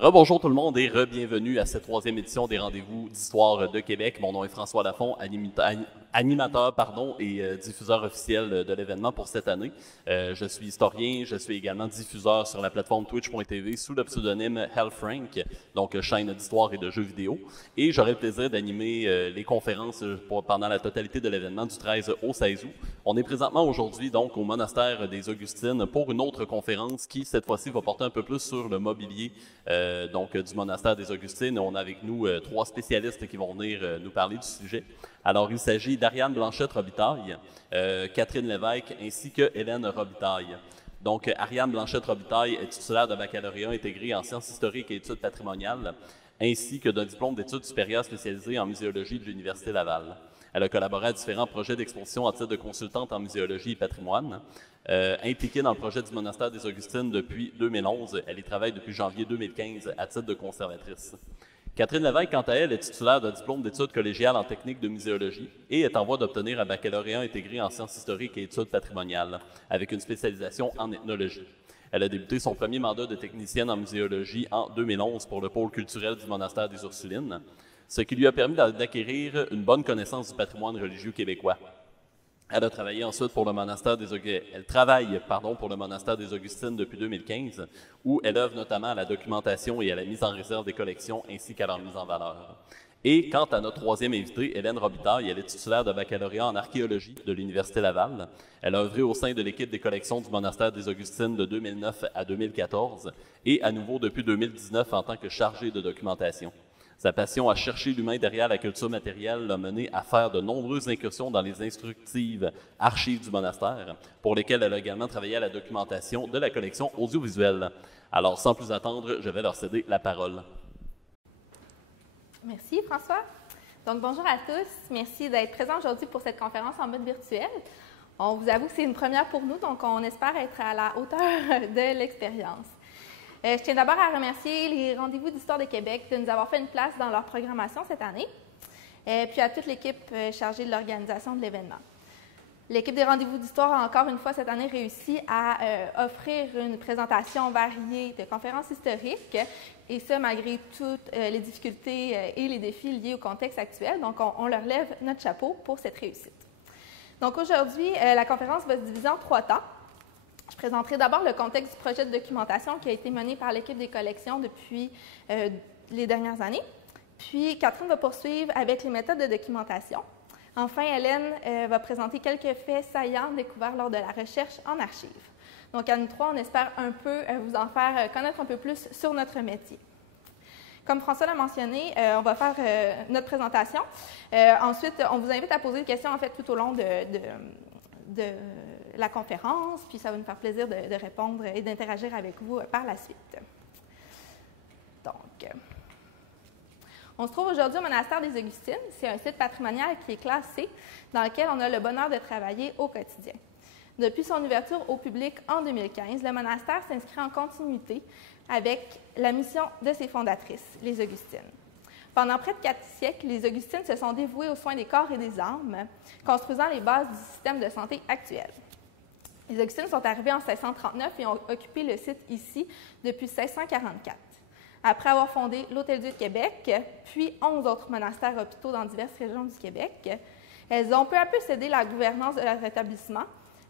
Rebonjour tout le monde et re-bienvenue à cette troisième édition des Rendez-vous d'Histoire de Québec. Mon nom est François Lafont, animateur et diffuseur officiel de l'événement pour cette année. Je suis historien, je suis également diffuseur sur la plateforme twitch.tv sous le pseudonyme Hellfrank, donc chaîne d'histoire et de jeux vidéo. Et j'aurai le plaisir d'animer les conférences pendant la totalité de l'événement du 13 au 16 août. On est présentement aujourd'hui donc au monastère des Augustines pour une autre conférence qui cette fois-ci va porter un peu plus sur le mobilier du monastère des Augustines. On a avec nous trois spécialistes qui vont venir nous parler du sujet. Alors, il s'agit d'Ariane Blanchette-Robitaille, Catherine Lévesque ainsi que Hélène Robitaille. Donc, Ariane Blanchette-Robitaille est titulaire de baccalauréat intégré en sciences historiques et études patrimoniales, ainsi que d'un diplôme d'études supérieures spécialisé en muséologie de l'Université Laval. Elle a collaboré à différents projets d'exposition en titre de consultante en muséologie et patrimoine. Impliquée dans le projet du monastère des Augustines depuis 2011, elle y travaille depuis janvier 2015 à titre de conservatrice. Catherine Lévesque, quant à elle, est titulaire d'un diplôme d'études collégiales en technique de muséologie et est en voie d'obtenir un baccalauréat intégré en sciences historiques et études patrimoniales, avec une spécialisation en ethnologie. Elle a débuté son premier mandat de technicienne en muséologie en 2011 pour le pôle culturel du monastère des Ursulines, ce qui lui a permis d'acquérir une bonne connaissance du patrimoine religieux québécois. Elle a travaillé ensuite pour le monastère Elle travaille pour le monastère des Augustines depuis 2015, où elle œuvre notamment à la documentation et à la mise en réserve des collections ainsi qu'à leur mise en valeur. Et quant à notre troisième invitée, Hélène Robitaille, elle est titulaire de baccalauréat en archéologie de l'Université Laval. Elle a œuvré au sein de l'équipe des collections du monastère des Augustines de 2009 à 2014 et à nouveau depuis 2019 en tant que chargée de documentation. Sa passion à chercher l'humain derrière la culture matérielle l'a mené à faire de nombreuses incursions dans les instructives archives du monastère, pour lesquelles elle a également travaillé à la documentation de la collection audiovisuelle. Alors, sans plus attendre, je vais leur céder la parole. Merci, François. Donc, bonjour à tous. Merci d'être présents aujourd'hui pour cette conférence en mode virtuel. On vous avoue que c'est une première pour nous, donc on espère être à la hauteur de l'expérience. Je tiens d'abord à remercier les Rendez-vous d'Histoire de Québec de nous avoir fait une place dans leur programmation cette année, puis à toute l'équipe chargée de l'organisation de l'événement. L'équipe des Rendez-vous d'Histoire a encore une fois cette année réussi à offrir une présentation variée de conférences historiques, et ce, malgré toutes les difficultés et les défis liés au contexte actuel. Donc, on leur lève notre chapeau pour cette réussite. Donc, aujourd'hui, la conférence va se diviser en 3 temps. Je présenterai d'abord le contexte du projet de documentation qui a été mené par l'équipe des collections depuis les dernières années. Puis, Catherine va poursuivre avec les méthodes de documentation. Enfin, Hélène va présenter quelques faits saillants découverts lors de la recherche en archives. Donc, à nous trois, on espère un peu vous en faire connaître un peu plus sur notre métier. Comme François l'a mentionné, on va faire notre présentation. Ensuite, on vous invite à poser des questions en fait tout au long de la conférence, puis ça va nous faire plaisir de répondre et d'interagir avec vous par la suite. Donc, on se trouve aujourd'hui au monastère des Augustines. C'est un site patrimonial qui est classé, dans lequel on a le bonheur de travailler au quotidien. Depuis son ouverture au public en 2015, le monastère s'inscrit en continuité avec la mission de ses fondatrices, les Augustines. Pendant près de 4 siècles, les Augustines se sont dévouées aux soins des corps et des âmes, construisant les bases du système de santé actuel. Les Augustines sont arrivées en 1639 et ont occupé le site ici depuis 1644. Après avoir fondé l'Hôtel-Dieu de Québec, puis 11 autres monastères hôpitaux dans diverses régions du Québec, elles ont peu à peu cédé la gouvernance de leur établissement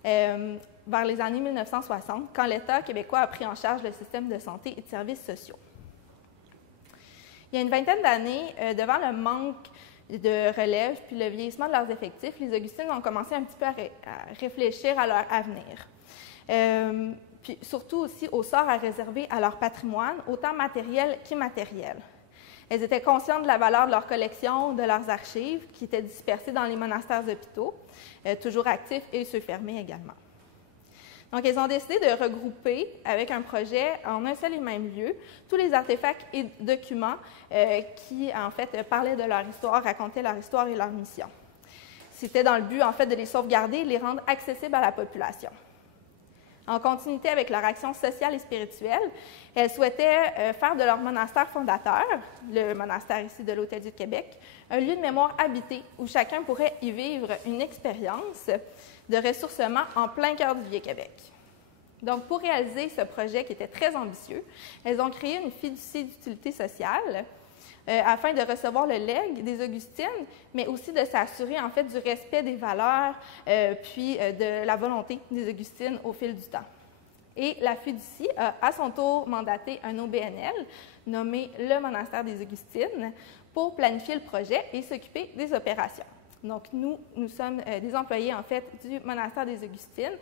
vers les années 1960, quand l'État québécois a pris en charge le système de santé et de services sociaux. Il y a une vingtaine d'années, devant le manque de relève puis le vieillissement de leurs effectifs, les Augustines ont commencé un petit peu à réfléchir à leur avenir. Puis surtout aussi au sort à réserver à leur patrimoine, autant matériel qu'immatériel. Elles étaient conscientes de la valeur de leur collection, de leurs archives, qui étaient dispersées dans les monastères hôpitaux, toujours actifs et ceux fermés également. Donc, elles ont décidé de regrouper avec un projet en un seul et même lieu tous les artefacts et documents qui, en fait, parlaient de leur histoire, racontaient leur histoire et leur mission. C'était dans le but, en fait, de les sauvegarder et de les rendre accessibles à la population. En continuité avec leur action sociale et spirituelle, elles souhaitaient faire de leur monastère fondateur, le monastère ici de l'Hôtel-Dieu de Québec, un lieu de mémoire habité où chacun pourrait y vivre une expérience de ressourcement en plein cœur du Vieux-Québec. Donc, pour réaliser ce projet qui était très ambitieux, elles ont créé une fiducie d'utilité sociale afin de recevoir le legs des Augustines, mais aussi de s'assurer en fait du respect des valeurs puis de la volonté des Augustines au fil du temps. Et la fiducie a à son tour mandaté un OBNL nommé le Monastère des Augustines pour planifier le projet et s'occuper des opérations. Donc, nous sommes des employés, en fait, du Monastère des Augustines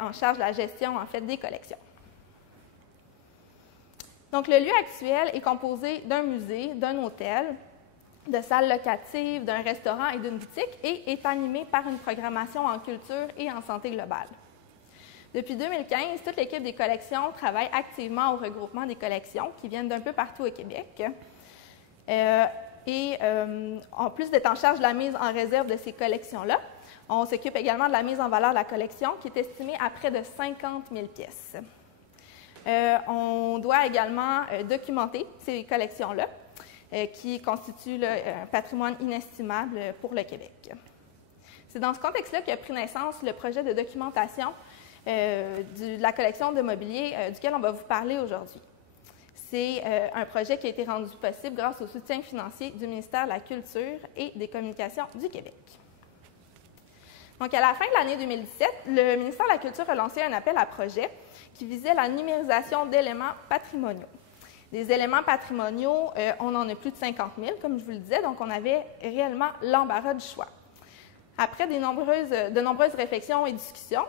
en charge de la gestion, en fait, des collections. Donc, le lieu actuel est composé d'un musée, d'un hôtel, de salles locatives, d'un restaurant et d'une boutique et est animé par une programmation en culture et en santé globale. Depuis 2015, toute l'équipe des collections travaille activement au regroupement des collections qui viennent d'un peu partout au Québec. En plus d'être en charge de la mise en réserve de ces collections-là, on s'occupe également de la mise en valeur de la collection qui est estimée à près de 50 000 pièces. On doit également documenter ces collections-là qui constituent un patrimoine inestimable pour le Québec. C'est dans ce contexte-là qu'a pris naissance le projet de documentation de la collection de mobilier duquel on va vous parler aujourd'hui. C'est un projet qui a été rendu possible grâce au soutien financier du ministère de la Culture et des Communications du Québec. Donc, à la fin de l'année 2017, le ministère de la Culture a lancé un appel à projet qui visait la numérisation d'éléments patrimoniaux. Des éléments patrimoniaux, on en a plus de 50 000, comme je vous le disais, donc on avait réellement l'embarras du choix. Après de nombreuses réflexions et discussions,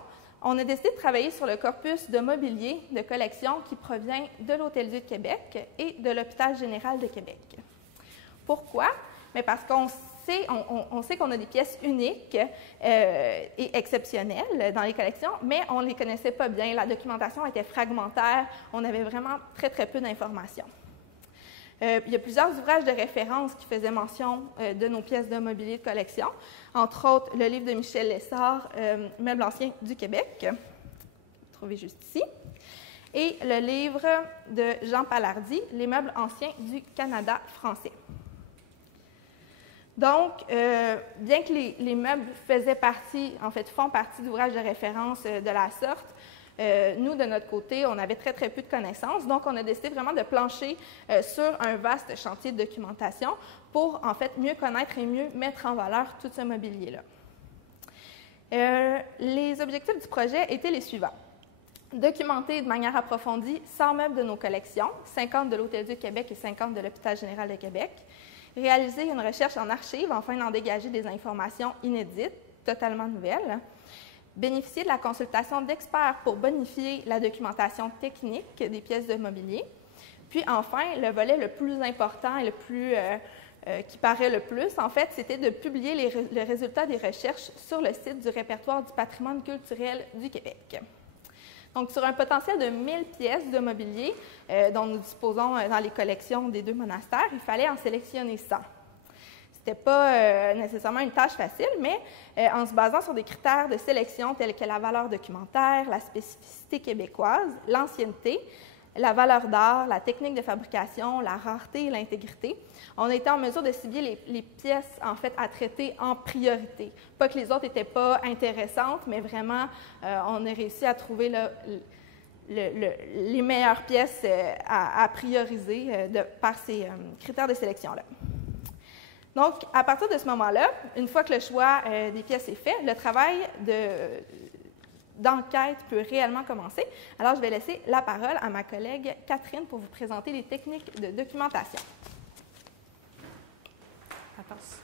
on a décidé de travailler sur le corpus de mobilier de collection qui provient de l'Hôtel-Dieu de Québec et de l'Hôpital général de Québec. Pourquoi? Mais parce qu'on sait qu'on a des pièces uniques et exceptionnelles dans les collections, mais on ne les connaissait pas bien. La documentation était fragmentaire. On avait vraiment très, très peu d'informations. Il y a plusieurs ouvrages de référence qui faisaient mention de nos pièces de mobilier de collection, entre autres le livre de Michel Lessard, « Meubles anciens du Québec », trouvé juste ici, et le livre de Jean Palardy, « Les meubles anciens du Canada français ». Donc, bien que les meubles font partie d'ouvrages de référence de la sorte, nous, de notre côté, on avait très, très peu de connaissances. Donc, on a décidé vraiment de plancher sur un vaste chantier de documentation pour, en fait, mieux connaître et mieux mettre en valeur tout ce mobilier-là. Les objectifs du projet étaient les suivants. Documenter de manière approfondie 100 meubles de nos collections, 50 de l'Hôtel-Dieu de Québec et 50 de l'Hôpital général de Québec. Réaliser une recherche en archives afin d'en dégager des informations inédites, totalement nouvelles. Bénéficier de la consultation d'experts pour bonifier la documentation technique des pièces de mobilier. Puis enfin, le volet le plus important et le plus qui paraît le plus, en fait, c'était de publier les résultats des recherches sur le site du répertoire du patrimoine culturel du Québec. Donc, sur un potentiel de 1000 pièces de mobilier dont nous disposons dans les collections des deux monastères, il fallait en sélectionner 100. Ce n'était pas nécessairement une tâche facile, mais en se basant sur des critères de sélection tels que la valeur documentaire, la spécificité québécoise, l'ancienneté, la valeur d'art, la technique de fabrication, la rareté et l'intégrité, on a été en mesure de cibler les pièces en fait à traiter en priorité. Pas que les autres n'étaient pas intéressantes, mais vraiment, on a réussi à trouver les meilleures pièces à prioriser par ces critères de sélection-là. Donc, à partir de ce moment-là, une fois que le choix des pièces est fait, le travail d'enquête peut réellement commencer. Alors, je vais laisser la parole à ma collègue Catherine pour vous présenter les techniques de documentation. Ça passe.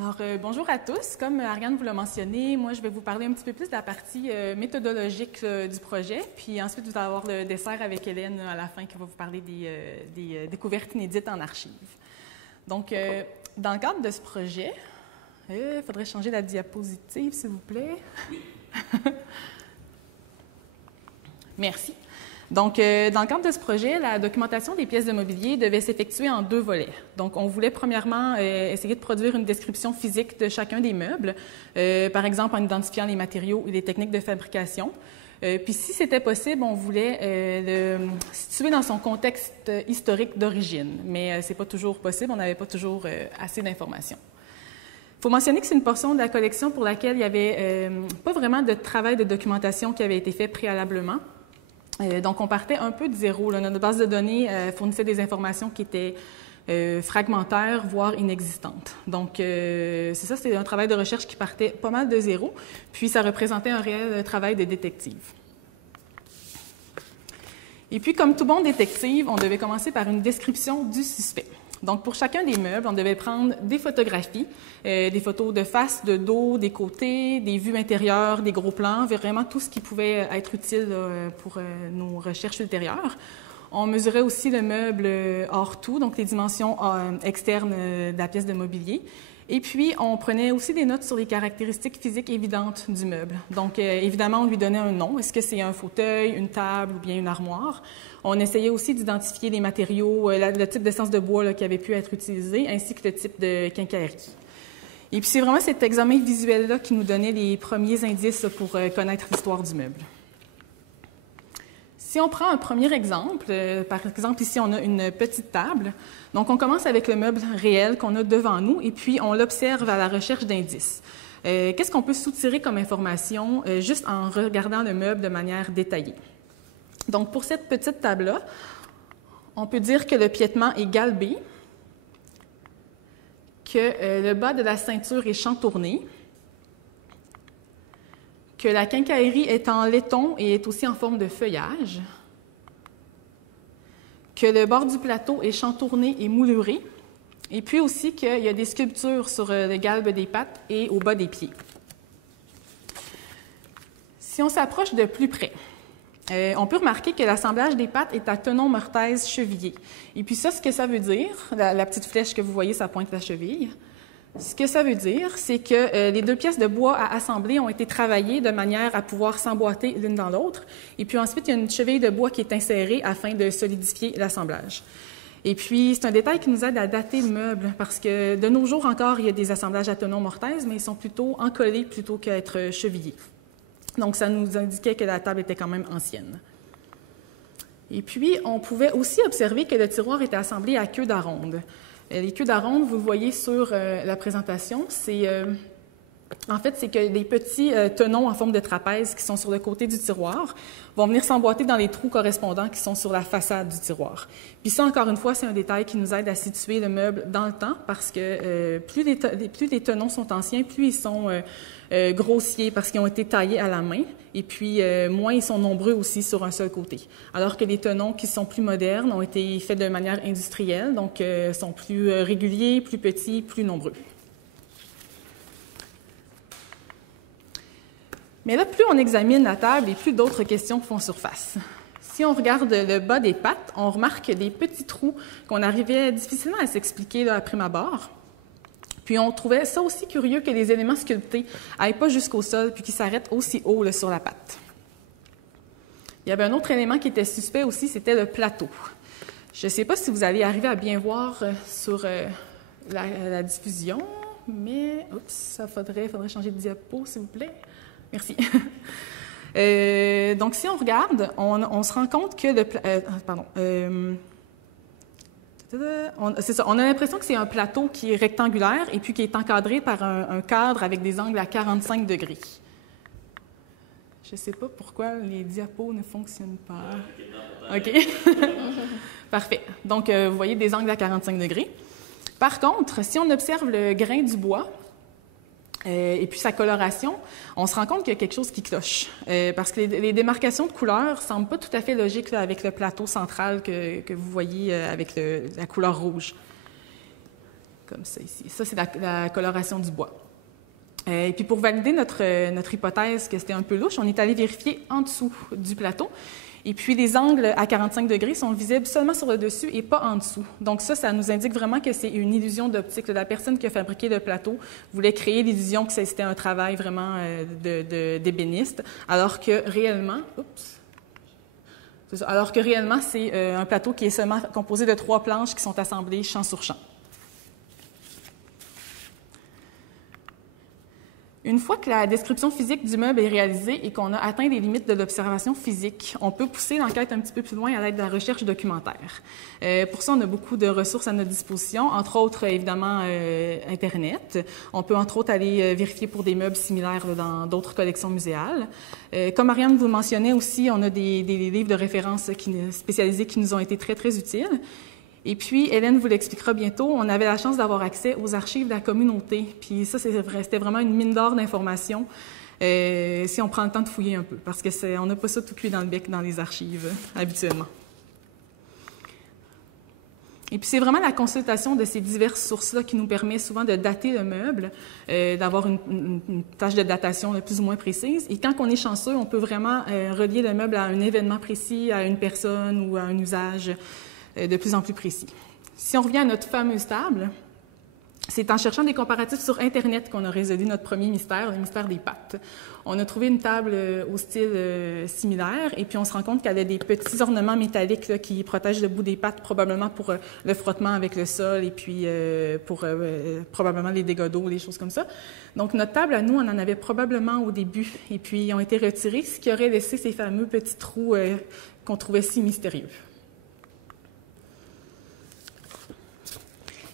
Alors, bonjour à tous. Comme Ariane vous l'a mentionné, moi, je vais vous parler un petit peu plus de la partie méthodologique du projet. Puis ensuite, vous allez avoir le dessert avec Hélène à la fin qui va vous parler des découvertes inédites en archives. Donc, dans le cadre de ce projet, il faudrait changer la diapositive, s'il vous plaît. Oui. Merci. Donc, dans le cadre de ce projet, la documentation des pièces de mobilier devait s'effectuer en 2 volets. Donc, on voulait premièrement essayer de produire une description physique de chacun des meubles, par exemple en identifiant les matériaux et les techniques de fabrication. Puis, si c'était possible, on voulait le situer dans son contexte historique d'origine, mais ce n'est pas toujours possible, on n'avait pas toujours assez d'informations. Il faut mentionner que c'est une portion de la collection pour laquelle il n'y avait pas vraiment de travail de documentation qui avait été fait préalablement. Donc, on partait un peu de zéro. Là. Notre base de données fournissait des informations qui étaient fragmentaires, voire inexistantes. Donc, c'est ça, c'est un travail de recherche qui partait pas mal de zéro, puis ça représentait un réel travail de détective. Et puis, comme tout bon détective, on devait commencer par une description du suspect. Donc, pour chacun des meubles, on devait prendre des photographies, des photos de face, de dos, des côtés, des vues intérieures, des gros plans, vraiment tout ce qui pouvait être utile pour nos recherches ultérieures. On mesurait aussi le meuble hors tout, donc les dimensions externes de la pièce de mobilier. Et puis, on prenait aussi des notes sur les caractéristiques physiques évidentes du meuble. Donc, évidemment, on lui donnait un nom. Est-ce que c'est un fauteuil, une table ou bien une armoire? On essayait aussi d'identifier les matériaux, le type d'essence de bois là, qui avait pu être utilisé, ainsi que le type de quincaillerie. Et puis, c'est vraiment cet examen visuel-là qui nous donnait les premiers indices pour connaître l'histoire du meuble. Si on prend un premier exemple, par exemple, ici, on a une petite table. Donc, on commence avec le meuble réel qu'on a devant nous et puis on l'observe à la recherche d'indices. Qu'est-ce qu'on peut soutirer comme information juste en regardant le meuble de manière détaillée? Donc, pour cette petite table-là, on peut dire que le piétement est galbé, que le bas de la ceinture est chantourné, que la quincaillerie est en laiton et est aussi en forme de feuillage, que le bord du plateau est chantourné et mouluré, et puis aussi qu'il y a des sculptures sur le galbe des pattes et au bas des pieds. Si on s'approche de plus près, on peut remarquer que l'assemblage des pattes est à tenon mortaise chevillé. Et puis ça, ce que ça veut dire, la petite flèche que vous voyez, ça pointe la cheville. Ce que ça veut dire, c'est que les deux pièces de bois à assembler ont été travaillées de manière à pouvoir s'emboîter l'une dans l'autre. Et puis ensuite, il y a une cheville de bois qui est insérée afin de solidifier l'assemblage. Et puis, c'est un détail qui nous aide à dater le meuble parce que de nos jours encore, il y a des assemblages à tenon mortaise, mais ils sont plutôt encollés plutôt qu'être chevillés. Donc, ça nous indiquait que la table était quand même ancienne. Et puis, on pouvait aussi observer que le tiroir était assemblé à queue d'aronde. Les queues d'aronde, vous le voyez sur la présentation, en fait, c'est que des petits tenons en forme de trapèze qui sont sur le côté du tiroir vont venir s'emboîter dans les trous correspondants qui sont sur la façade du tiroir. Puis ça, encore une fois, c'est un détail qui nous aide à situer le meuble dans le temps parce que plus les tenons sont anciens, plus ils sont grossiers parce qu'ils ont été taillés à la main et puis moins ils sont nombreux aussi sur un seul côté. Alors que les tenons qui sont plus modernes ont été faits de manière industrielle, donc sont plus réguliers, plus petits, plus nombreux. Mais là, plus on examine la table et plus d'autres questions font surface. Si on regarde le bas des pattes, on remarque des petits trous qu'on arrivait difficilement à s'expliquer là, à prime abord. Puis on trouvait ça aussi curieux que les éléments sculptés n'aillent pas jusqu'au sol puis qu'ils s'arrêtent aussi haut là, sur la patte. Il y avait un autre élément qui était suspect aussi, c'était le plateau. Je ne sais pas si vous allez arriver à bien voir sur la diffusion, mais ça faudrait changer de diapo, s'il vous plaît. Merci. Donc, si on regarde, on se rend compte que c'est ça, on a l'impression que c'est un plateau qui est rectangulaire et puis qui est encadré par un cadre avec des angles à 45 degrés. Je ne sais pas pourquoi les diapos ne fonctionnent pas. OK. Parfait. Donc, vous voyez des angles à 45 degrés. Par contre, si on observe le grain du bois, et puis sa coloration, on se rend compte qu'il y a quelque chose qui cloche. Parce que les démarcations de couleurs ne semblent pas tout à fait logiques là, avec le plateau central que vous voyez avec la couleur rouge. Comme ça ici. Ça, c'est la coloration du bois. Et puis pour valider notre hypothèse que c'était un peu louche, on est allé vérifier en dessous du plateau. Et puis, les angles à 45 degrés sont visibles seulement sur le dessus et pas en dessous. Donc ça nous indique vraiment que c'est une illusion d'optique. La personne qui a fabriqué le plateau voulait créer l'illusion que c'était un travail vraiment d'ébéniste, alors que réellement, c'est un plateau qui est seulement composé de 3 planches qui sont assemblées champ sur champ. Une fois que la description physique du meuble est réalisée et qu'on a atteint les limites de l'observation physique, on peut pousser l'enquête un petit peu plus loin à l'aide de la recherche documentaire. Pour ça, on a beaucoup de ressources à notre disposition, entre autres, évidemment, Internet. On peut, entre autres, aller vérifier pour des meubles similaires dans d'autres collections muséales. Comme Marianne vous le mentionnait aussi, on a des livres de référence spécialisés qui nous ont été très, très utiles. Et puis, Hélène vous l'expliquera bientôt, on avait la chance d'avoir accès aux archives de la communauté. Puis ça, c'était vraiment une mine d'or d'informations si on prend le temps de fouiller un peu, parce qu'on n'a pas ça tout cuit dans le bec dans les archives, habituellement. Et puis, c'est vraiment la consultation de ces diverses sources-là qui nous permet souvent de dater le meuble, d'avoir une tâche de datation plus ou moins précise. Et quand on est chanceux, on peut vraiment relier le meuble à un événement précis, à une personne ou à un usage de plus en plus précis. Si on revient à notre fameuse table, c'est en cherchant des comparatifs sur Internet qu'on a résolu notre premier mystère, le mystère des pattes. On a trouvé une table au style similaire et puis on se rend compte qu'elle a des petits ornements métalliques là, qui protègent le bout des pattes, probablement pour le frottement avec le sol et puis pour probablement les dégâts d'eau, des choses comme ça. Donc notre table, à nous, on en avait probablement au début et puis ils ont été retirés, ce qui aurait laissé ces fameux petits trous qu'on trouvait si mystérieux.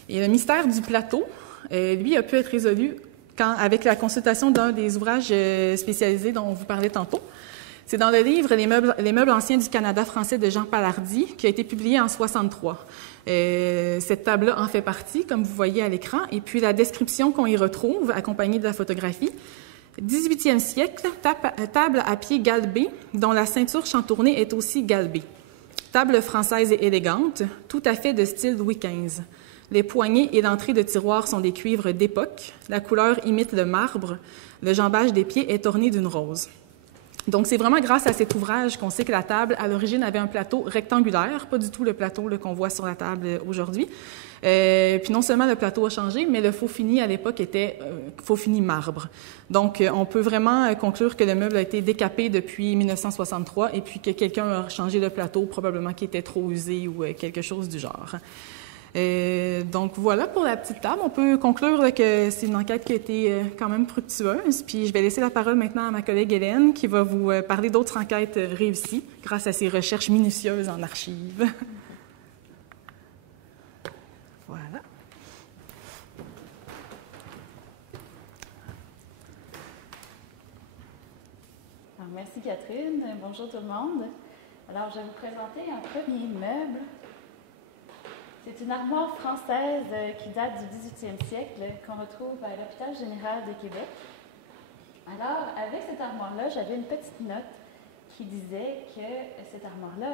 Et le mystère du plateau, lui, a pu être résolu avec la consultation d'un des ouvrages spécialisés dont on vous parlait tantôt. C'est dans le livre Les meubles anciens du Canada français de Jean Palardy, qui a été publié en 1963. Cette table-là en fait partie, comme vous voyez à l'écran, et puis la description qu'on y retrouve, accompagnée de la photographie. 18e siècle, table à pied galbé, dont la ceinture chantournée est aussi galbée. Table française et élégante, tout à fait de style Louis XV. Les poignées et l'entrée de tiroirs sont des cuivres d'époque. La couleur imite le marbre. Le jambage des pieds est orné d'une rose. Donc, c'est vraiment grâce à cet ouvrage qu'on sait que la table, à l'origine, avait un plateau rectangulaire, pas du tout le plateau qu'on voit sur la table aujourd'hui. Puis non seulement le plateau a changé, mais le faux fini à l'époque était faux fini marbre. Donc, on peut vraiment conclure que le meuble a été décapé depuis 1963 et puis que quelqu'un a changé le plateau, probablement qui était trop usé ou quelque chose du genre. Donc voilà pour la petite table. On peut conclure là, que c'est une enquête qui a été quand même fructueuse. Puis je vais laisser la parole maintenant à ma collègue Hélène qui va vous parler d'autres enquêtes réussies grâce à ses recherches minutieuses en archives. Voilà. Alors, merci Catherine. Bonjour tout le monde. Alors, je vais vous présenter un premier meuble. C'est une armoire française qui date du 18e siècle qu'on retrouve à l'Hôpital général de Québec. Alors, avec cette armoire-là, j'avais une petite note qui disait que cette armoire-là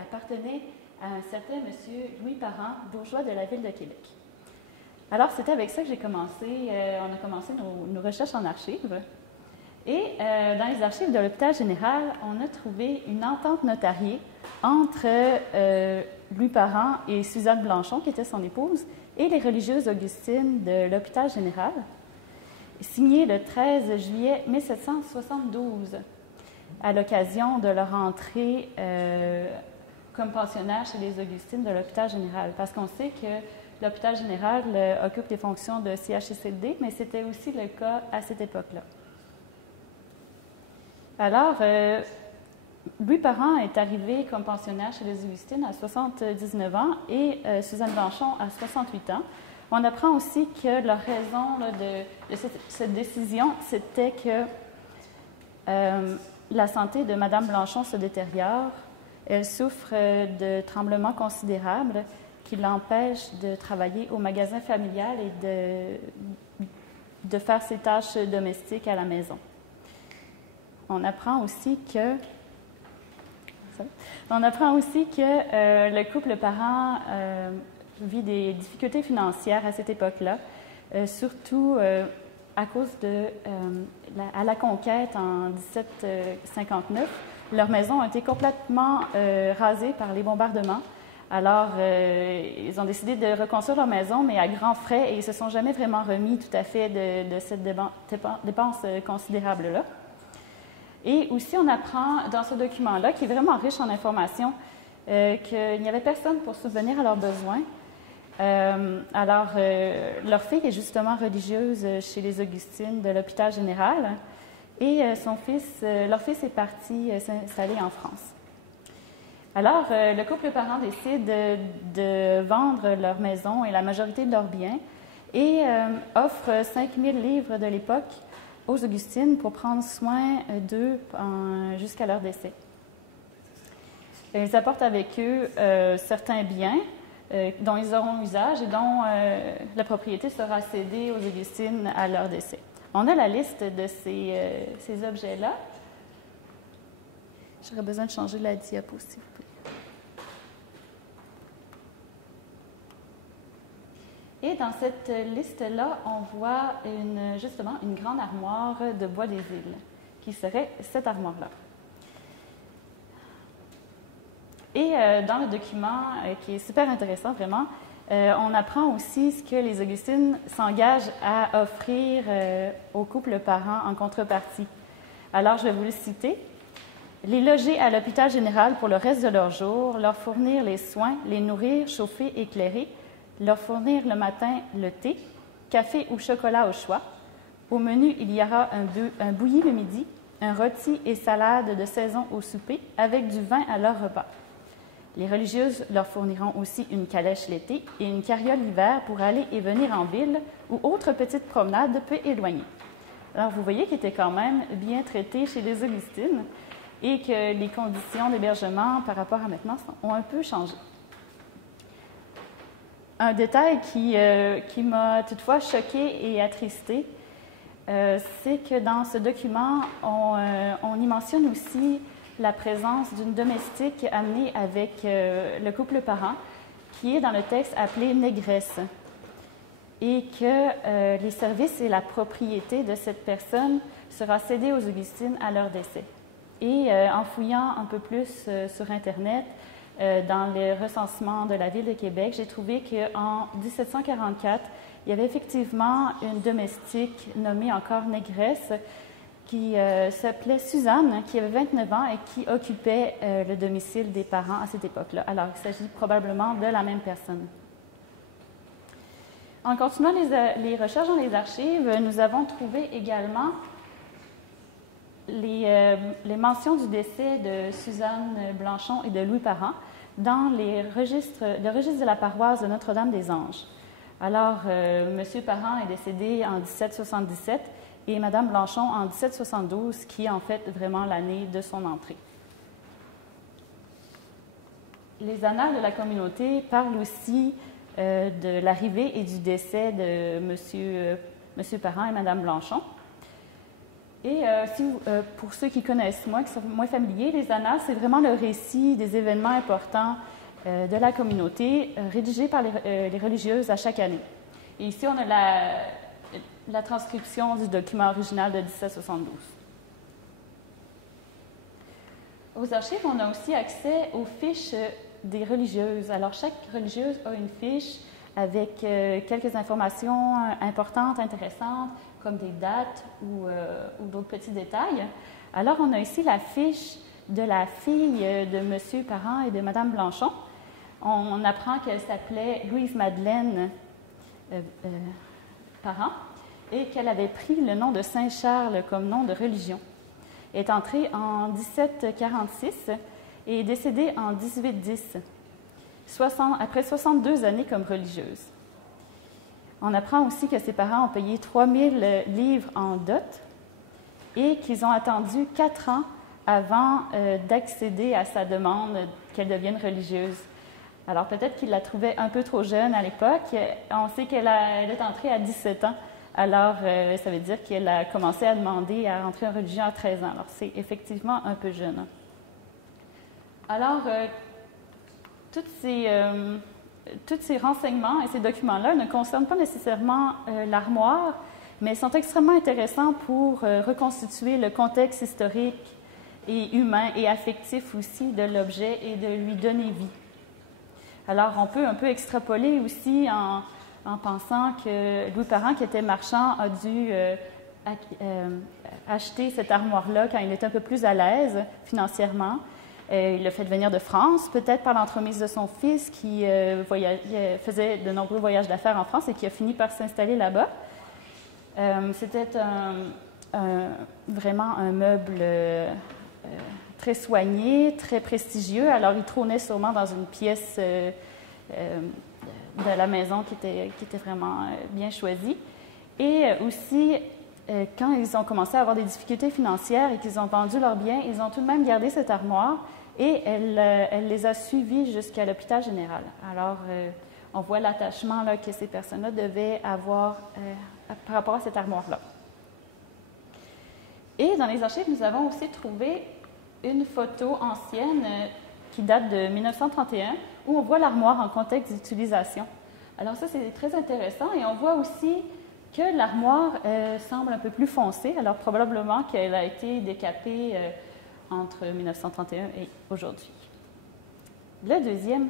appartenait à un certain monsieur Louis Parent, bourgeois de la ville de Québec. Alors, c'était avec ça que j'ai commencé. On a commencé nos recherches en archives. Et dans les archives de l'Hôpital général, on a trouvé une entente notariée entre Louis Parent et Suzanne Blanchon, qui était son épouse, et les religieuses augustines de l'Hôpital général, signée le 13 juillet 1772, à l'occasion de leur entrée comme pensionnaire chez les augustines de l'Hôpital général. Parce qu'on sait que l'Hôpital général occupe les fonctions de CHSLD, mais c'était aussi le cas à cette époque-là. Alors, Louis Parent est arrivé comme pensionnaire chez les Augustines à 79 ans et Suzanne Blanchon à 68 ans. On apprend aussi que leur raison là, de cette décision, c'était que la santé de Mme Blanchon se détériore. Elle souffre de tremblements considérables qui l'empêchent de travailler au magasin familial et de faire ses tâches domestiques à la maison. On apprend aussi que le couple Parent vit des difficultés financières à cette époque-là, surtout à cause à la conquête en 1759. Leur maison a été complètement rasée par les bombardements. Alors, ils ont décidé de reconstruire leur maison, mais à grands frais, et ils ne se sont jamais vraiment remis tout à fait de cette dépense considérable-là. Et aussi, on apprend dans ce document-là, qui est vraiment riche en informations, qu'il n'y avait personne pour subvenir à leurs besoins. Leur fille est justement religieuse chez les Augustines de l'hôpital général et leur fils est parti s'installer en France. Alors, le couple parent décide de vendre leur maison et la majorité de leurs biens et offre 5 000 livres de l'époque aux Augustines pour prendre soin d'eux jusqu'à leur décès. Ils apportent avec eux certains biens dont ils auront usage et dont la propriété sera cédée aux Augustines à leur décès. On a la liste de ces objets-là. J'aurais besoin de changer la diapo, s'il vous plaît. Et dans cette liste-là, on voit justement une grande armoire de bois des îles, qui serait cette armoire-là. Et dans le document, qui est super intéressant vraiment, on apprend aussi ce que les Augustines s'engagent à offrir aux couples parents en contrepartie. Alors, je vais vous le citer. Les loger à l'hôpital général pour le reste de leur jour, leur fournir les soins, les nourrir, chauffer, éclairer, leur fournir le matin le thé, café ou chocolat au choix. Au menu, il y aura un bouilli le midi, un rôti et salade de saison au souper, avec du vin à leur repas. Les religieuses leur fourniront aussi une calèche l'été et une carriole l'hiver pour aller et venir en ville ou autre petite promenade peu éloignée. Alors, vous voyez qu'ils étaient quand même bien traités chez les Augustines et que les conditions d'hébergement par rapport à maintenant ont un peu changé. Un détail qui m'a toutefois choquée et attristée, c'est que dans ce document, on y mentionne aussi la présence d'une domestique amenée avec le couple parent, qui est dans le texte appelée négresse, et que les services et la propriété de cette personne sera cédée aux Augustines à leur décès. Et en fouillant un peu plus sur Internet, dans les recensements de la Ville de Québec, j'ai trouvé qu'en 1744, il y avait effectivement une domestique nommée encore négresse qui s'appelait Suzanne, qui avait 29 ans et qui occupait le domicile des parents à cette époque-là. Alors, il s'agit probablement de la même personne. En continuant les recherches dans les archives, nous avons trouvé également les mentions du décès de Suzanne Blanchon et de Louis Parent dans le registre de la paroisse de Notre-Dame-des-Anges. Alors, M. Parent est décédé en 1777 et Mme Blanchon en 1772, qui est en fait vraiment l'année de son entrée. Les annales de la communauté parlent aussi de l'arrivée et du décès de M. Parent et Mme Blanchon. Et pour ceux qui connaissent moins, qui sont moins familiers, les annales, c'est vraiment le récit des événements importants de la communauté, rédigés par les religieuses à chaque année. Et ici, on a la transcription du document original de 1772. Aux archives, on a aussi accès aux fiches des religieuses. Alors, chaque religieuse a une fiche avec quelques informations importantes, intéressantes, comme des dates ou d'autres petits détails. Alors, on a ici la fiche de la fille de M. Parent et de Mme Blanchon. On apprend qu'elle s'appelait Louise-Madeleine Parent et qu'elle avait pris le nom de Saint-Charles comme nom de religion. Elle est entrée en 1746 et est décédée en 1810, après 62 années comme religieuse. On apprend aussi que ses parents ont payé 3 000 livres en dot et qu'ils ont attendu 4 ans avant d'accéder à sa demande qu'elle devienne religieuse. Alors peut-être qu'ils la trouvaient un peu trop jeune à l'époque. On sait qu'elle est entrée à 17 ans. Alors ça veut dire qu'elle a commencé à demander à rentrer en religion à 13 ans. Alors c'est effectivement un peu jeune. Alors tous ces renseignements et ces documents-là ne concernent pas nécessairement l'armoire, mais sont extrêmement intéressants pour reconstituer le contexte historique et humain et affectif aussi de l'objet et de lui donner vie. Alors, on peut un peu extrapoler aussi en pensant que Louis Parent, qui était marchand, a dû acheter cette armoire-là quand il était un peu plus à l'aise financièrement. Il l'a fait venir de France, peut-être par l'entremise de son fils qui faisait de nombreux voyages d'affaires en France et qui a fini par s'installer là-bas. C'était vraiment un meuble très soigné, très prestigieux. Alors, il trônait sûrement dans une pièce de la maison qui était vraiment bien choisie. Et aussi, quand ils ont commencé à avoir des difficultés financières et qu'ils ont vendu leurs biens, ils ont tout de même gardé cette armoire et elle les a suivis jusqu'à l'hôpital général. Alors, on voit l'attachement là, que ces personnes-là devaient avoir par rapport à cette armoire-là. Et dans les archives, nous avons aussi trouvé une photo ancienne qui date de 1931 où on voit l'armoire en contexte d'utilisation. Alors ça, c'est très intéressant et on voit aussi que l'armoire semble un peu plus foncée, alors probablement qu'elle a été décapée entre 1931 et aujourd'hui. Le deuxième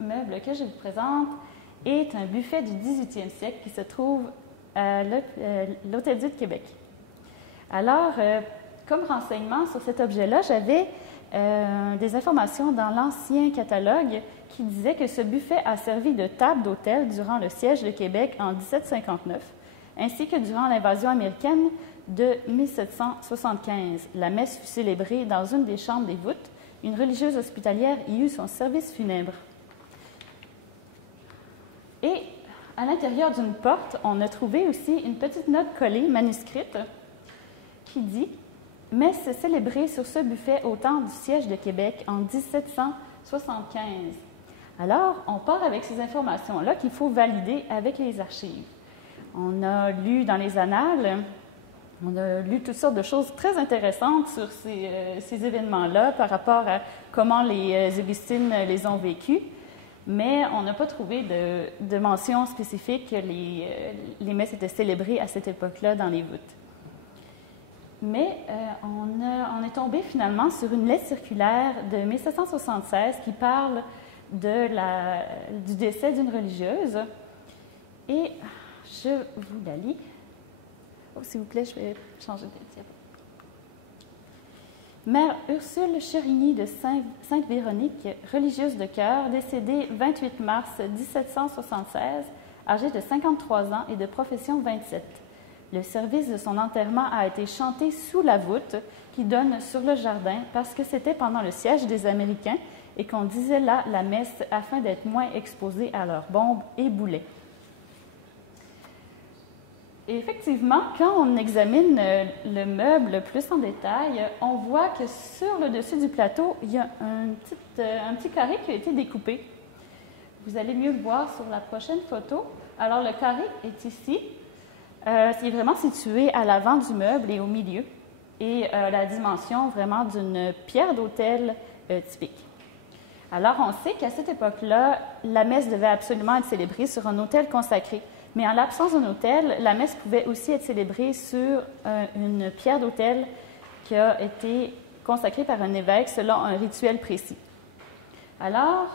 meuble que je vous présente est un buffet du 18e siècle qui se trouve à l'Hôtel-Dieu de Québec. Alors, comme renseignement sur cet objet-là, j'avais des informations dans l'ancien catalogue qui disait que ce buffet a servi de table d'hôtel durant le siège de Québec en 1759, ainsi que durant l'invasion américaine de 1775. La messe fut célébrée dans une des chambres des voûtes. Une religieuse hospitalière y eut son service funèbre. Et à l'intérieur d'une porte, on a trouvé aussi une petite note collée, manuscrite, qui dit « Messe célébrée sur ce buffet au temps du siège de Québec en 1775 ». Alors, on part avec ces informations-là qu'il faut valider avec les archives. On a lu dans les annales, on a lu toutes sortes de choses très intéressantes sur ces événements-là par rapport à comment les Augustines les ont vécus, mais on n'a pas trouvé de mention spécifique que les messes étaient célébrées à cette époque-là dans les voûtes. Mais on est tombé finalement sur une lettre circulaire de 1776 qui parle du décès d'une religieuse. Et je vous la lis. Oh, s'il vous plaît, je vais changer de diapo. Mère Ursule Cherigny de Sainte-Véronique, religieuse de cœur, décédée 28 mars 1776, âgée de 53 ans et de profession 27. Le service de son enterrement a été chanté sous la voûte qui donne sur le jardin parce que c'était pendant le siège des Américains et qu'on disait là la messe afin d'être moins exposé à leurs bombes et boulets. Et effectivement, quand on examine le meuble plus en détail, on voit que sur le dessus du plateau, il y a un petit carré qui a été découpé. Vous allez mieux le voir sur la prochaine photo. Alors, le carré est ici. C'est vraiment situé à l'avant du meuble et au milieu. Et la dimension vraiment d'une pierre d'autel typique. Alors, on sait qu'à cette époque-là, la messe devait absolument être célébrée sur un autel consacré. Mais en l'absence d'un autel, la messe pouvait aussi être célébrée sur une pierre d'autel qui a été consacrée par un évêque selon un rituel précis. Alors,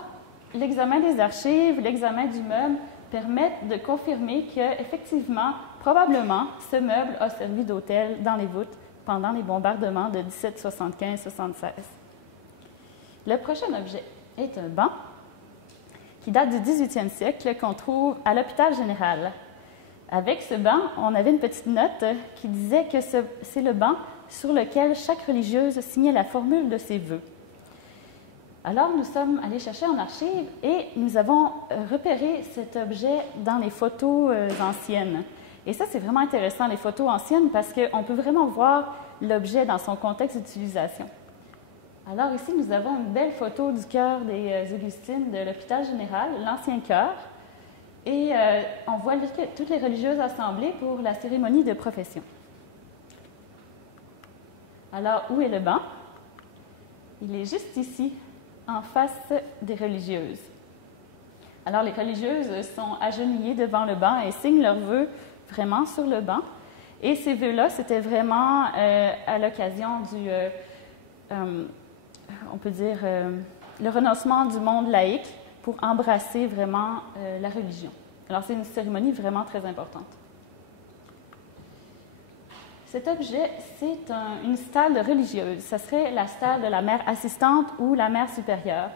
l'examen des archives, l'examen du meuble permettent de confirmer qu'effectivement, probablement, ce meuble a servi d'autel dans les voûtes pendant les bombardements de 1775-76. Le prochain objet est un banc qui date du 18e siècle, qu'on trouve à l'hôpital général. Avec ce banc, on avait une petite note qui disait que c'est le banc sur lequel chaque religieuse signait la formule de ses vœux. Alors, nous sommes allés chercher en archives et nous avons repéré cet objet dans les photos anciennes. Et ça, c'est vraiment intéressant, les photos anciennes, parce qu'on peut vraiment voir l'objet dans son contexte d'utilisation. Alors ici, nous avons une belle photo du chœur des Augustines de l'hôpital général, l'ancien chœur, et on voit toutes les religieuses assemblées pour la cérémonie de profession. Alors, où est le banc? Il est juste ici, en face des religieuses. Alors, les religieuses sont agenouillées devant le banc et signent leurs vœux vraiment sur le banc. Et ces vœux-là, c'était vraiment à l'occasion du... on peut dire, le renoncement du monde laïque pour embrasser vraiment la religion. Alors, c'est une cérémonie vraiment très importante. Cet objet, c'est une stalle religieuse. Ce serait la stalle de la mère assistante ou la mère supérieure.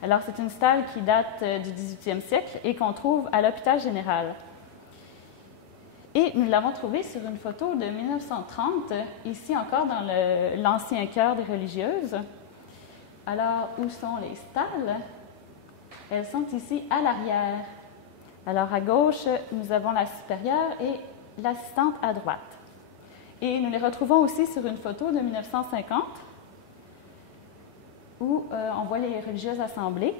Alors, c'est une stalle qui date du 18e siècle et qu'on trouve à l'hôpital général. Et nous l'avons trouvée sur une photo de 1930, ici encore dans l'ancien chœur des religieuses. Alors, où sont les stalles? Elles sont ici à l'arrière. Alors, à gauche, nous avons la supérieure et l'assistante à droite. Et nous les retrouvons aussi sur une photo de 1950 où on voit les religieuses assemblées.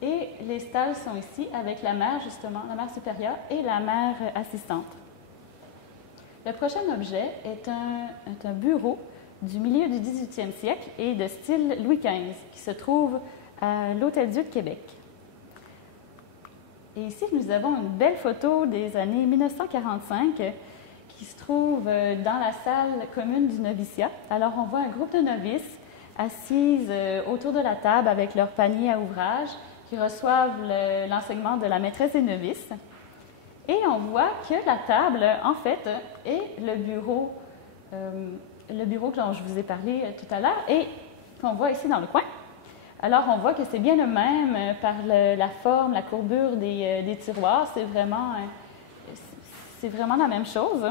Et les stalles sont ici avec la mère, justement, la mère supérieure et la mère assistante. Le prochain objet est un bureau du milieu du 18e siècle et de style Louis XV qui se trouve à l'Hôtel-Dieu de Québec. Et ici, nous avons une belle photo des années 1945 qui se trouve dans la salle commune du noviciat. Alors, on voit un groupe de novices assises autour de la table avec leur panier à ouvrage qui reçoivent l'enseignement de la maîtresse des novices. Et on voit que la table, en fait, est le bureau dont je vous ai parlé tout à l'heure et qu'on voit ici dans le coin. Alors, on voit que c'est bien le même par la forme, la courbure des tiroirs. C'est vraiment la même chose.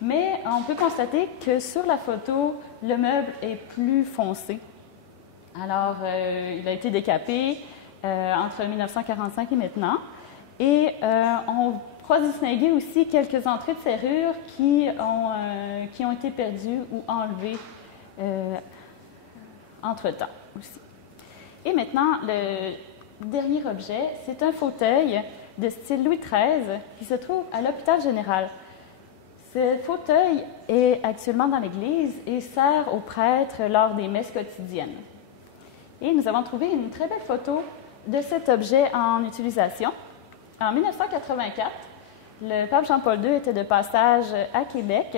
Mais on peut constater que sur la photo, le meuble est plus foncé. Alors, il a été décapé entre 1945 et maintenant. Et on pourra distinguer aussi quelques entrées de serrure qui ont été perdues ou enlevées entre-temps aussi. Et maintenant, le dernier objet, c'est un fauteuil de style Louis XIII qui se trouve à l'hôpital général. Ce fauteuil est actuellement dans l'église et sert aux prêtres lors des messes quotidiennes. Et nous avons trouvé une très belle photo de cet objet en utilisation. En 1984, le pape Jean-Paul II était de passage à Québec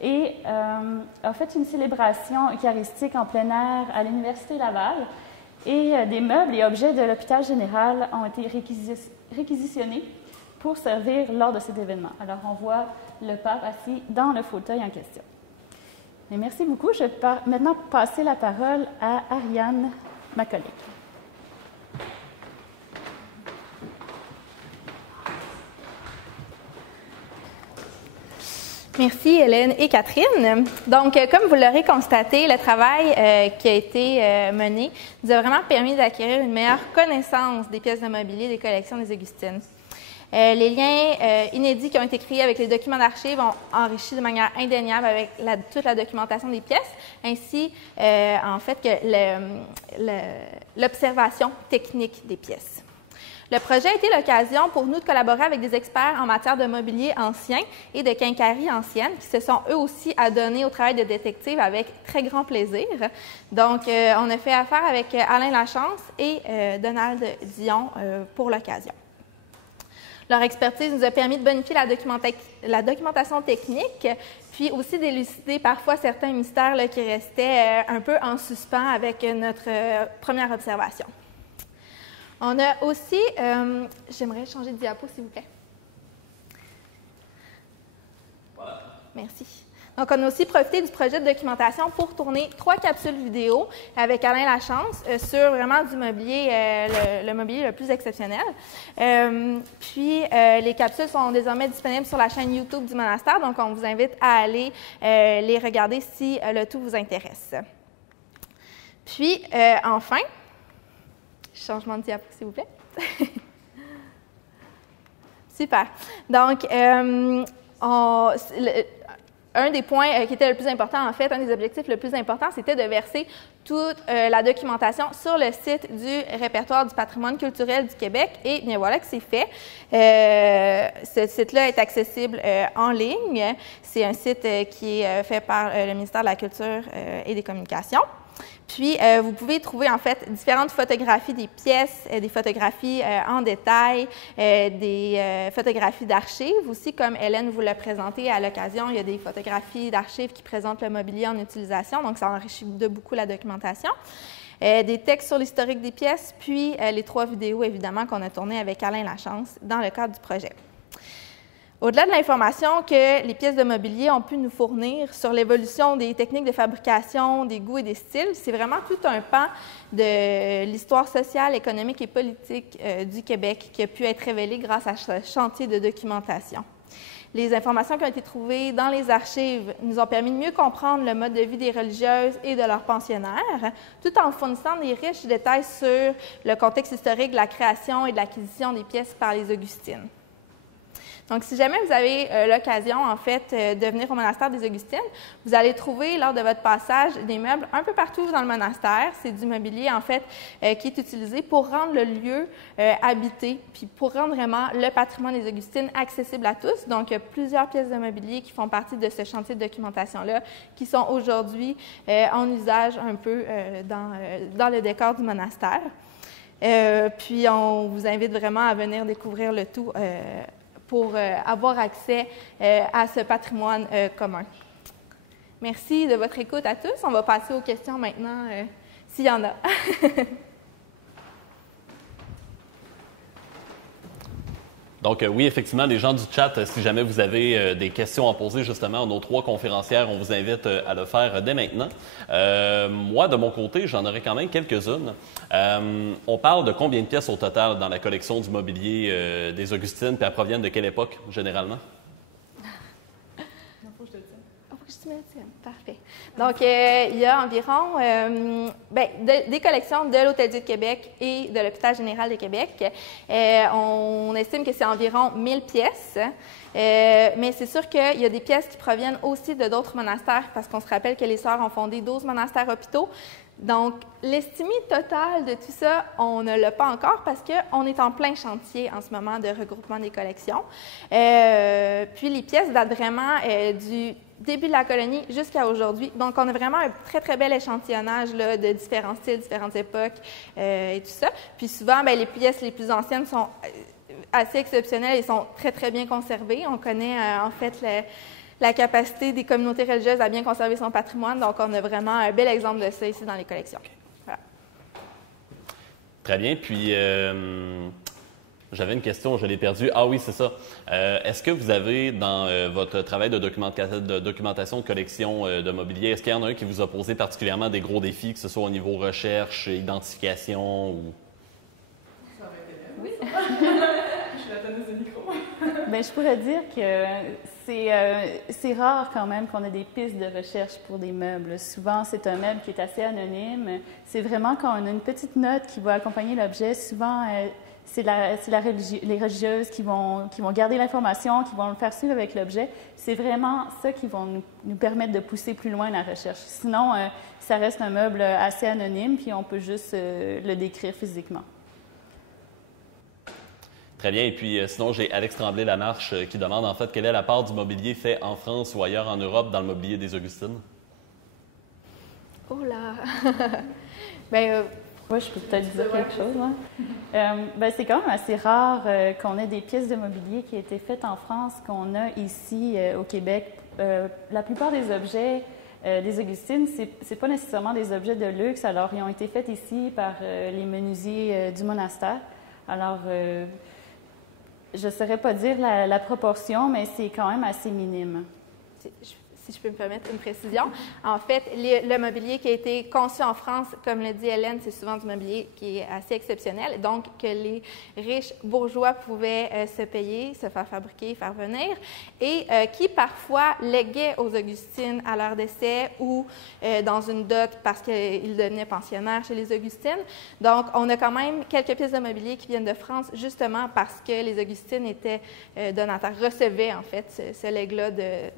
et a fait une célébration eucharistique en plein air à l'Université Laval. Et des meubles et objets de l'hôpital général ont été réquisitionnés pour servir lors de cet événement. Alors, on voit le pape assis dans le fauteuil en question. Et merci beaucoup. Je vais maintenant passer la parole à Ariane, ma collègue. Merci Hélène et Catherine. Donc, comme vous l'aurez constaté, le travail qui a été mené nous a vraiment permis d'acquérir une meilleure connaissance des pièces de mobilier des collections des Augustines. Les liens inédits qui ont été créés avec les documents d'archives ont enrichi de manière indéniable avec toute la documentation des pièces, ainsi en fait que l'observation technique des pièces. Le projet a été l'occasion pour nous de collaborer avec des experts en matière de mobilier ancien et de quincaillerie ancienne qui se sont eux aussi adonnés au travail de détective avec très grand plaisir. Donc, on a fait affaire avec Alain Lachance et Donald Dion pour l'occasion. Leur expertise nous a permis de bonifier la documentation technique, puis aussi d'élucider parfois certains mystères là, qui restaient un peu en suspens avec notre première observation. On a aussi, j'aimerais changer de diapo, s'il vous plaît. Voilà. Merci. Donc, on a aussi profité du projet de documentation pour tourner 3 capsules vidéo avec Alain Lachance sur vraiment du mobilier, le mobilier le plus exceptionnel. Puis, les capsules sont désormais disponibles sur la chaîne YouTube du monastère, donc on vous invite à aller les regarder si le tout vous intéresse. Puis, enfin, changement de diapo, s'il vous plaît. Super. Donc, un des points qui était le plus important, en fait, un des objectifs le plus important, c'était de verser toute la documentation sur le site du répertoire du patrimoine culturel du Québec. Et bien voilà que c'est fait. Ce site-là est accessible en ligne. C'est un site qui est fait par le ministère de la Culture et des Communications. Puis, vous pouvez trouver, en fait, différentes photographies des pièces, des photographies en détail, des photographies d'archives aussi, comme Hélène vous l'a présenté à l'occasion. Il y a des photographies d'archives qui présentent le mobilier en utilisation, donc ça enrichit de beaucoup la documentation. Des textes sur l'historique des pièces, puis les 3 vidéos, évidemment, qu'on a tournées avec Alain Lachance dans le cadre du projet. Au-delà de l'information que les pièces de mobilier ont pu nous fournir sur l'évolution des techniques de fabrication, des goûts et des styles, c'est vraiment tout un pan de l'histoire sociale, économique et politique du Québec qui a pu être révélé grâce à ce chantier de documentation. Les informations qui ont été trouvées dans les archives nous ont permis de mieux comprendre le mode de vie des religieuses et de leurs pensionnaires, tout en fournissant des riches détails sur le contexte historique de la création et de l'acquisition des pièces par les Augustines. Donc, si jamais vous avez l'occasion, en fait, de venir au monastère des Augustines, vous allez trouver, lors de votre passage, des meubles un peu partout dans le monastère. C'est du mobilier, en fait, qui est utilisé pour rendre le lieu habité, puis pour rendre vraiment le patrimoine des Augustines accessible à tous. Donc, il y a plusieurs pièces de mobilier qui font partie de ce chantier de documentation-là, qui sont aujourd'hui en usage un peu dans le décor du monastère. Puis, on vous invite vraiment à venir découvrir le tout pour avoir accès à ce patrimoine commun. Merci de votre écoute à tous. On va passer aux questions maintenant, s'il y en a. Donc oui, effectivement, les gens du chat, si jamais vous avez des questions à poser justement à nos 3 conférencières, on vous invite à le faire dès maintenant. Moi, de mon côté, j'en aurais quand même quelques-unes. On parle de combien de pièces au total dans la collection du mobilier des Augustines, puis elles proviennent de quelle époque, généralement? Parfait. Donc, il y a environ des collections de l'Hôtel-Dieu de Québec et de l'Hôpital général de Québec. On estime que c'est environ 1000 pièces, mais c'est sûr qu'il y a des pièces qui proviennent aussi de d'autres monastères parce qu'on se rappelle que les Sœurs ont fondé 12 monastères hôpitaux. Donc, l'estimé total de tout ça, on ne l'a pas encore parce qu'on est en plein chantier en ce moment de regroupement des collections. Puis, les pièces datent vraiment du début de la colonie jusqu'à aujourd'hui. Donc, on a vraiment un très, très bel échantillonnage là, de différents styles, différentes époques et tout ça. Puis souvent, bien, les pièces les plus anciennes sont assez exceptionnelles et sont très, très bien conservées. On connaît en fait la capacité des communautés religieuses à bien conserver son patrimoine. Donc, on a vraiment un bel exemple de ça ici dans les collections. Voilà. Très bien. Puis, j'avais une question, je l'ai perdue. Ah oui, c'est ça. Est-ce que vous avez, dans votre travail de documentation de collection de mobilier, est-ce qu'il y en a un qui vous a posé particulièrement des gros défis, que ce soit au niveau recherche, identification ou... Oui. Je suis la tenue de micro. Bien, je pourrais dire que c'est rare quand même qu'on ait des pistes de recherche pour des meubles. Souvent, c'est un meuble qui est assez anonyme. C'est vraiment quand on a une petite note qui va accompagner l'objet. Souvent, c'est les religieuses qui vont garder l'information, qui vont le faire suivre avec l'objet. C'est vraiment ça qui va nous permettre de pousser plus loin la recherche. Sinon, ça reste un meuble assez anonyme, puis on peut juste le décrire physiquement. Très bien. Et puis, sinon, j'ai Alex Tremblay-Lamarche qui demande en fait quelle est la part du mobilier fait en France ou ailleurs en Europe dans le mobilier des Augustines? Oh là! Oui, je peux peut-être dire quelque chose. Hein? C'est quand même assez rare qu'on ait des pièces de mobilier qui aient été faites en France qu'on a ici au Québec. La plupart des objets des Augustines, c'est pas nécessairement des objets de luxe. Alors, ils ont été faits ici par les menuisiers du monastère. Alors, je ne saurais pas dire la proportion, mais c'est quand même assez minime. Si je peux me permettre une précision. En fait, le mobilier qui a été conçu en France, comme le dit Hélène, c'est souvent du mobilier qui est assez exceptionnel, donc que les riches bourgeois pouvaient se payer, se faire fabriquer, faire venir, et qui parfois léguaient aux Augustines à leur décès ou dans une dot parce qu'ils devenaient pensionnaires chez les Augustines. Donc, on a quand même quelques pièces de mobilier qui viennent de France, justement parce que les Augustines étaient donataires, recevaient en fait ce legs-là de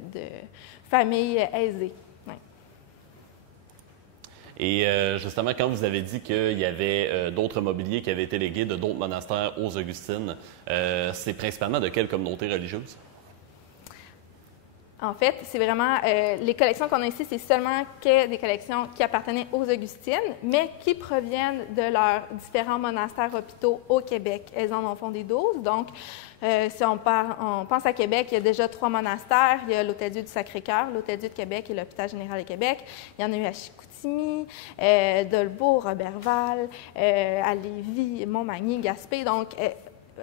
famille aisée. Ouais. Et justement, quand vous avez dit qu'il y avait d'autres mobiliers qui avaient été légués de d'autres monastères aux Augustines, c'est principalement de quelle communauté religieuse? En fait, c'est vraiment, les collections qu'on a ici, c'est seulement que des collections qui appartenaient aux Augustines, mais qui proviennent de leurs différents monastères hôpitaux au Québec. Elles en ont fondé 12, donc si on pense à Québec, il y a déjà 3 monastères. Il y a l'Hôtel-Dieu du Sacré-Cœur, l'Hôtel-Dieu de Québec et l'Hôpital général de Québec. Il y en a eu à Chicoutimi, Dolbeau, Roberval, à Lévis, Montmagny, Gaspé. Donc,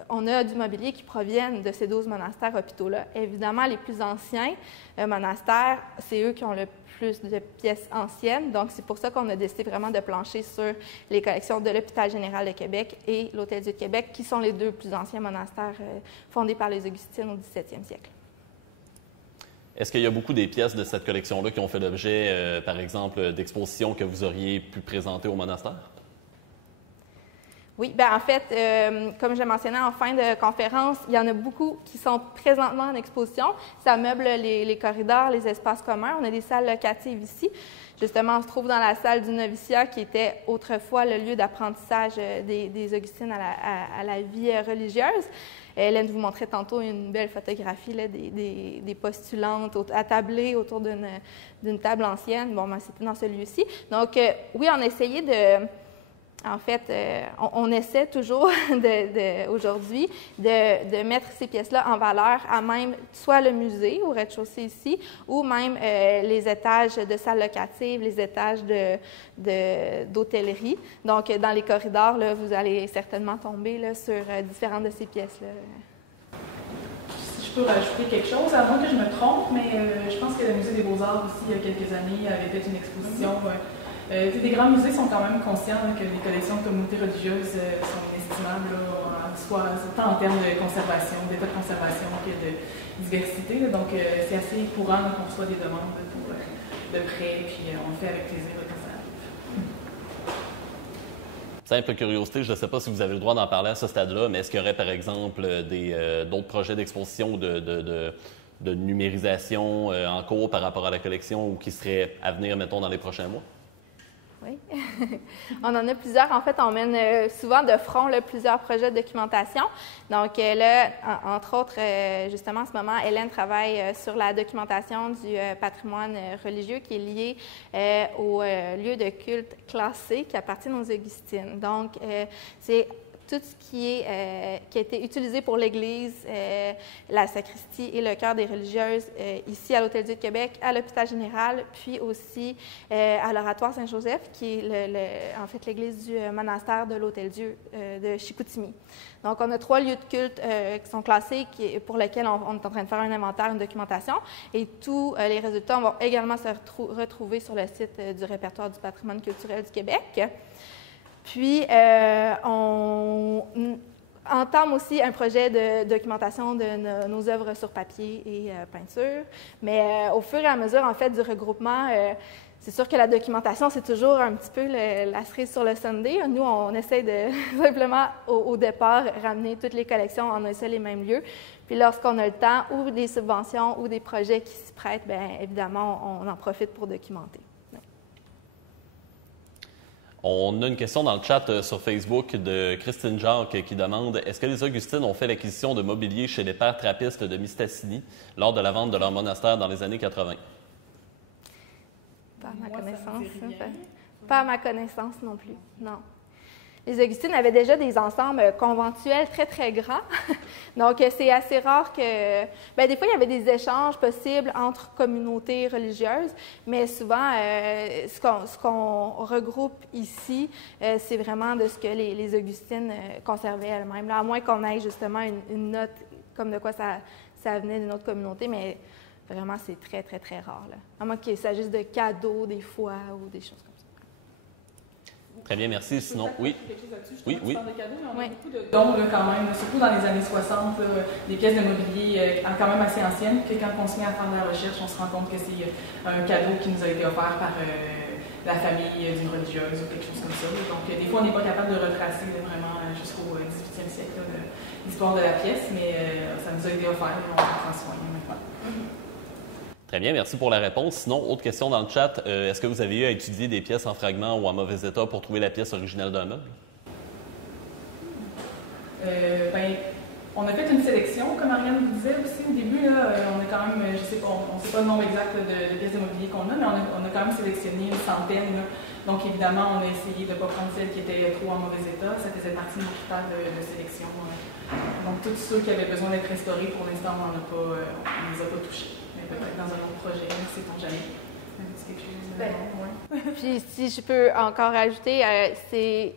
on a du mobilier qui provient de ces 12 monastères hôpitaux-là. Évidemment, les plus anciens monastères, c'est eux qui ont le plus de pièces anciennes. Donc, c'est pour ça qu'on a décidé vraiment de plancher sur les collections de l'Hôpital général de Québec et l'Hôtel-Dieu de Québec, qui sont les deux plus anciens monastères fondés par les Augustines au 17e siècle. Est-ce qu'il y a beaucoup des pièces de cette collection-là qui ont fait l'objet, par exemple, d'expositions que vous auriez pu présenter au monastère? Oui, bien en fait, comme je mentionnais en fin de conférence, il y en a beaucoup qui sont présentement en exposition. Ça meuble les corridors, les espaces communs. On a des salles locatives ici. Justement, on se trouve dans la salle du noviciat qui était autrefois le lieu d'apprentissage des Augustines à la vie religieuse. Hélène vous montrait tantôt une belle photographie là, des postulantes attablées autour d'une table ancienne. Bon, ben, c'était dans ce lieu-ci. Donc, oui, on a essayé de... En fait, on essaie toujours aujourd'hui de mettre ces pièces-là en valeur à même soit le musée au rez-de-chaussée ici ou même les étages de salles locatives, les étages d'hôtellerie. Donc, dans les corridors, là, vous allez certainement tomber là, sur différentes de ces pièces-là. Si je peux rajouter quelque chose, à moins que je me trompe, mais je pense que le Musée des Beaux-Arts aussi, il y a quelques années, avait fait une exposition. Des grands musées sont quand même conscients que les collections de communautés religieuses sont inestimables, là, soit tant en termes de conservation, d'état de conservation que de diversité. Là. Donc, c'est assez courant qu'on reçoit des demandes pour, de prêts, puis on le fait avec plaisir quand ça arrive. Simple curiosité, je ne sais pas si vous avez le droit d'en parler à ce stade-là, mais est-ce qu'il y aurait, par exemple, d'autres projets d'exposition ou de numérisation en cours par rapport à la collection ou qui seraient à venir, mettons, dans les prochains mois? Oui, on en a plusieurs. En fait, on mène souvent de front là, plusieurs projets de documentation. Donc là, entre autres, justement, en ce moment, Hélène travaille sur la documentation du patrimoine religieux qui est lié aux lieux de culte classés qui appartiennent aux Augustines. Donc, c'est tout ce qui a été utilisé pour l'Église, la sacristie et le chœur des religieuses ici à l'Hôtel-Dieu de Québec, à l'Hôpital général, puis aussi à l'Oratoire Saint-Joseph, qui est en fait l'église du monastère de l'Hôtel-Dieu de Chicoutimi. Donc, on a 3 lieux de culte qui sont classés, pour lesquels on est en train de faire un inventaire, une documentation, et tous les résultats vont également se retrouver sur le site du répertoire du patrimoine culturel du Québec. Puis, on entame aussi un projet de documentation de nos œuvres sur papier et peinture. Mais au fur et à mesure, en fait, du regroupement, c'est sûr que la documentation, c'est toujours un petit peu la cerise sur le sundae. Nous, on essaie de simplement, au départ, ramener toutes les collections en un seul et même lieu. Puis lorsqu'on a le temps, ou des subventions, ou des projets qui s'y prêtent, bien évidemment, on en profite pour documenter. On a une question dans le chat sur Facebook de Christine Jacques qui demande « Est-ce que les Augustines ont fait l'acquisition de mobilier chez les pères trappistes de Mistassini lors de la vente de leur monastère dans les années 80? » Pas à ma connaissance. Pas à ma connaissance non plus, non. Les Augustines avaient déjà des ensembles conventuels très, très grands. Donc, c'est assez rare que... Bien, des fois, il y avait des échanges possibles entre communautés religieuses, mais souvent, ce qu'on regroupe ici, c'est vraiment de ce que les Augustines conservaient elles-mêmes, là, à moins qu'on ait justement une note comme de quoi ça venait d'une autre communauté, mais vraiment, c'est très, très, très rare, là. À moins qu'il s'agisse de cadeaux, des fois, ou des choses comme ça. Très bien, merci. Sinon, oui. Oui. On a beaucoup de dons là, quand même, surtout dans les années 60, là, des pièces de mobilier quand même assez anciennes, que quand on se met à faire de la recherche, on se rend compte que c'est un cadeau qui nous a été offert par la famille d'une religieuse ou quelque chose comme ça. Donc, des fois, on n'est pas capable de retracer vraiment jusqu'au 18e siècle l'histoire de la pièce, mais ça nous a été offert et on en prend soin maintenant. Très bien, merci pour la réponse. Sinon, autre question dans le chat, est-ce que vous avez eu à étudier des pièces en fragments ou en mauvais état pour trouver la pièce originale d'un meuble? On a fait une sélection, comme Ariane vous disait aussi au début. Là, on a quand même, on ne sait pas le nombre exact de pièces de mobilier qu'on a, mais on a quand même sélectionné une centaine. Là. Donc, évidemment, on a essayé de ne pas prendre celles qui étaient trop en mauvais état. Ça faisait partie de nos critères de sélection. Donc, tous ceux qui avaient besoin d'être restaurés, pour l'instant, on ne les a pas touchés. Peut-être dans un autre projet, sait-on jamais. C'est quelque chose. Puis si je peux encore ajouter, c'est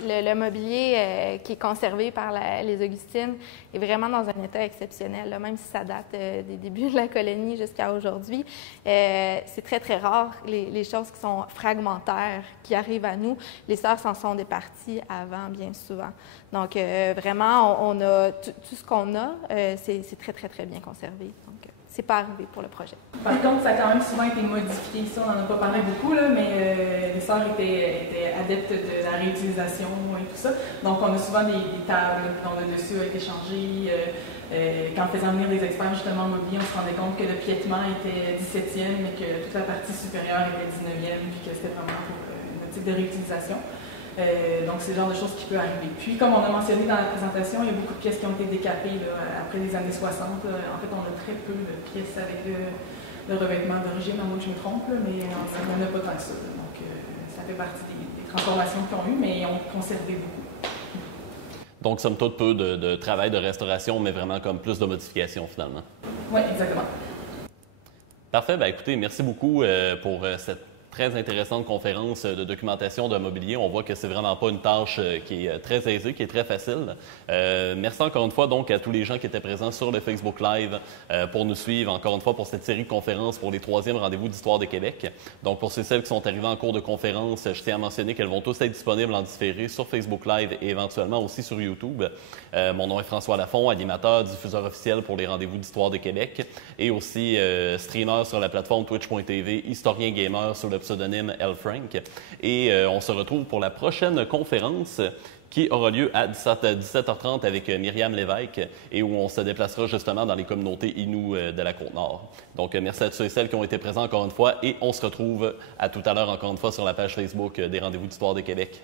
le mobilier qui est conservé par les Augustines est vraiment dans un état exceptionnel, là, même si ça date des débuts de la colonie jusqu'à aujourd'hui. C'est très, très rare, les choses qui sont fragmentaires, qui arrivent à nous. Les sœurs s'en sont départies avant, bien souvent. Donc, vraiment, on a tout ce qu'on a, c'est très, très, très bien conservé. Donc, c'est pas arrivé pour le projet. Par contre, ça a quand même souvent été modifié. Ça, on n'en a pas parlé beaucoup, là, mais les sœurs étaient adeptes de la réutilisation et tout ça. Donc, on a souvent des tables dont le dessus a été changé. Quand on faisait venir des experts justement en mobilier, on se rendait compte que le piétement était 17e, mais que toute la partie supérieure était 19e, puis que c'était vraiment pour une optique de réutilisation. Donc, c'est le genre de choses qui peut arriver. Puis, comme on a mentionné dans la présentation, il y a beaucoup de pièces qui ont été décapées là, après les années 60. En fait, on a très peu de pièces avec le revêtement d'origine, à moins que je me trompe, là, mais on n'en a pas tant que ça. Là. Donc, ça fait partie des transformations qu'ils ont eues, mais ils ont conservé beaucoup. Donc, somme toute, peu de travail de restauration, mais vraiment comme plus de modifications, finalement. Oui, exactement. Parfait. Bien, écoutez, merci beaucoup pour cette très intéressante conférence de documentation de mobilier. On voit que c'est vraiment pas une tâche qui est très aisée, qui est très facile. Merci encore une fois donc à tous les gens qui étaient présents sur le Facebook Live pour nous suivre encore une fois pour cette série de conférences pour les 3e rendez-vous d'Histoire de Québec. Donc pour ceux et celles qui sont arrivés en cours de conférence, je tiens à mentionner qu'elles vont tous être disponibles en différé sur Facebook Live et éventuellement aussi sur YouTube. Mon nom est François Lafont, animateur, diffuseur officiel pour les rendez-vous d'Histoire de Québec et aussi streamer sur la plateforme twitch.tv, historien gamer sur le pseudonyme L. Frank. Et on se retrouve pour la prochaine conférence qui aura lieu à 17h30 avec Myriam Lévesque et où on se déplacera justement dans les communautés Innu de la Côte-Nord. Donc, merci à tous ceux et celles qui ont été présents encore une fois et on se retrouve à tout à l'heure encore une fois sur la page Facebook des Rendez-vous d'Histoire de Québec.